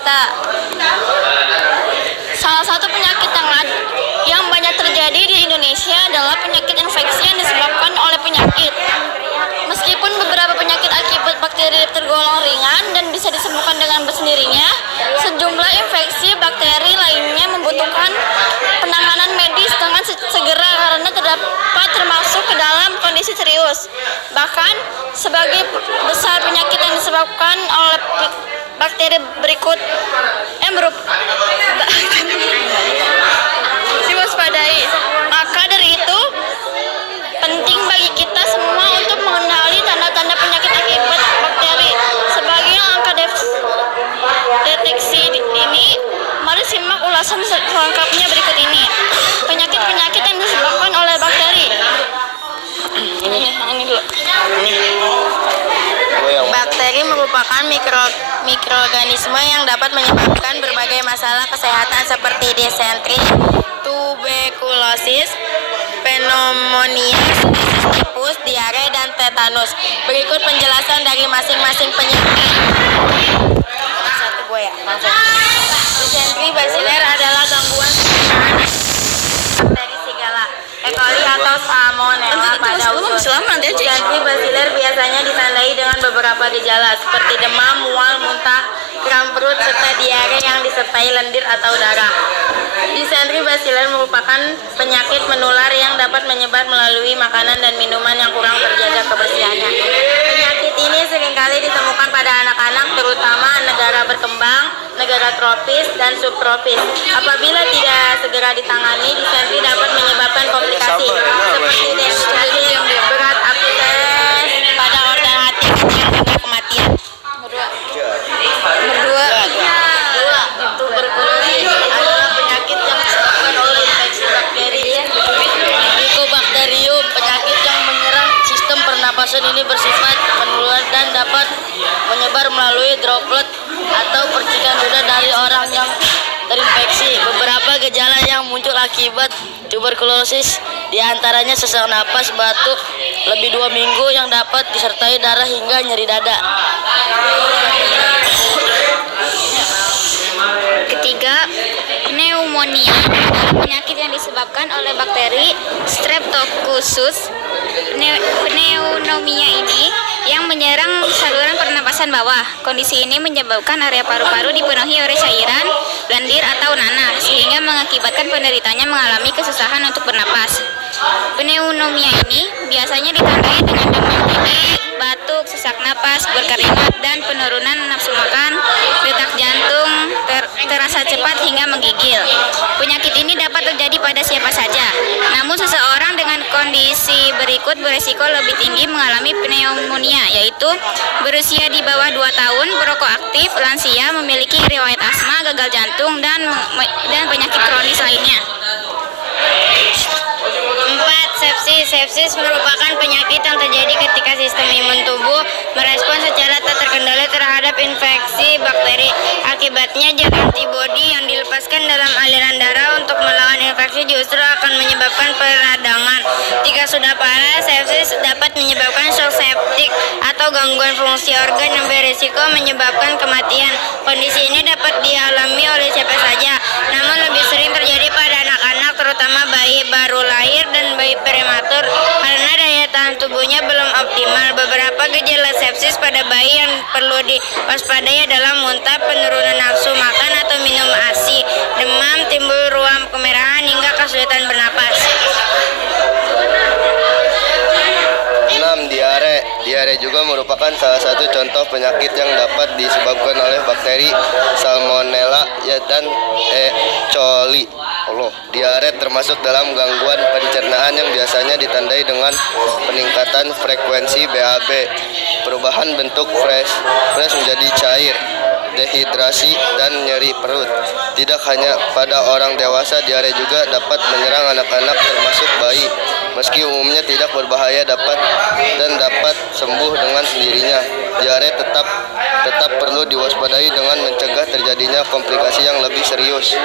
kita. Salah satu penyakit yang banyak terjadi di Indonesia adalah penyakit infeksi yang disebabkan oleh penyakit. Meskipun beberapa penyakit akibat bakteri tergolong ringan dan bisa disembuhkan dengan sendirinya, sejumlah infeksi bakteri lainnya membutuhkan penanganan medis dengan segera karena terdapat termasuk ke dalam kondisi serius. Bahkan sebagai besar penyakit yang disebabkan oleh bakteri berikut diwaspadai. Maka dari itu penting bagi kita semua untuk mengenali tanda-tanda penyakit akibat bakteri. Sebagai langkah deteksi ini, mari simak ulasan selengkapnya berikut ini. Penyakit-penyakit yang disebabkan oleh bakteri. Ini dulu. Bakteri merupakan mikroorganisme yang dapat menyebabkan berbagai masalah kesehatan seperti disentri, tuberkulosis, pneumonia, tifus, diare, dan tetanus. Berikut penjelasan dari masing-masing penyakit. Disentri basiler adalah gangguan bakteri Shigella, E. coli atau Salmonella pada usus. Disentri basiler biasanya ditandai dengan beberapa gejala seperti demam, mual, muntah, kram perut, serta diare yang disertai lendir atau darah. Disentri basiler merupakan penyakit menular yang dapat menyebar melalui makanan dan minuman yang kurang terjaga kebersihannya. Penyakit ini seringkali ditemukan pada anak-anak, terutama negara berkembang, negara tropis, dan subtropis. Apabila tidak segera ditangani, disentri dapat menyebabkan komplikasi seperti disentri berat, abses pada organ hati, hingga kematian. Tuberkulosis adalah penyakit yang disebabkan oleh infeksi bakteri Mycobacterium. Penyakit yang menyerang sistem pernapasan ini bersifat menular dan dapat menyebar melalui droplet atau percikan udara dari orang yang terinfeksi. Beberapa gejala yang muncul akibat tuberkulosis diantaranya sesak napas, batuk lebih 2 minggu yang dapat disertai darah hingga nyeri dada. Ketiga, pneumonia adalah penyakit yang disebabkan oleh bakteri Streptococcus. Pneumonia ini yang menyerang saluran pernapasan bawah. Kondisi ini menyebabkan area paru-paru dipenuhi oleh cairan, lendir atau nanah, sehingga mengakibatkan penderitanya mengalami kesusahan untuk bernapas. Pneumonia ini biasanya ditandai dengan demam tinggi, batuk, sesak napas, berkeringat, dan penurunan nafsu makan, detak jantung terasa cepat hingga menggigil. Penyakit ini dapat terjadi pada siapa saja. Namun seseorang dengan kondisi berikut berisiko lebih tinggi mengalami pneumonia, yaitu berusia di bawah 2 tahun, perokok aktif, lansia, memiliki riwayat asma, gagal jantung, dan penyakit kronis lainnya. 4. Sepsis merupakan penyakit yang terjadi ketika sistem imun tubuh merespon secara tak terkendali terhadap infeksi bakteri. Akibatnya zat antibodi yang dilepaskan dalam aliran darah untuk melawan infeksi justru akan menyebabkan peradangan. Jika sudah parah, sepsis dapat menyebabkan shock septik atau gangguan fungsi organ yang berisiko menyebabkan kematian. Kondisi ini dapat dialami oleh siapa saja, namun lebih sering terjadi pada anak-anak, terutama bayi baru lahir dan bayi prematur, karena daya tahan tubuhnya belum optimal. Beberapa gejala sepsis pada bayi yang perlu diwaspadai adalah muntah, penurunan nafsu makan atau minum ASI, demam, timbul ruam kemerahan, hingga kesulitan bernapas. 6. Diare juga merupakan salah satu contoh penyakit yang dapat disebabkan oleh bakteri Salmonella dan E. coli. Diare termasuk dalam gangguan pencernaan yang biasanya ditandai dengan peningkatan frekuensi BAB, perubahan bentuk fresh menjadi cair, dehidrasi, dan nyeri perut. Tidak hanya pada orang dewasa, diare juga dapat menyerang anak-anak termasuk bayi. Meski umumnya tidak berbahaya dapat sembuh dengan sendirinya, diare tetap perlu diwaspadai dengan mencegah terjadinya komplikasi yang lebih serius.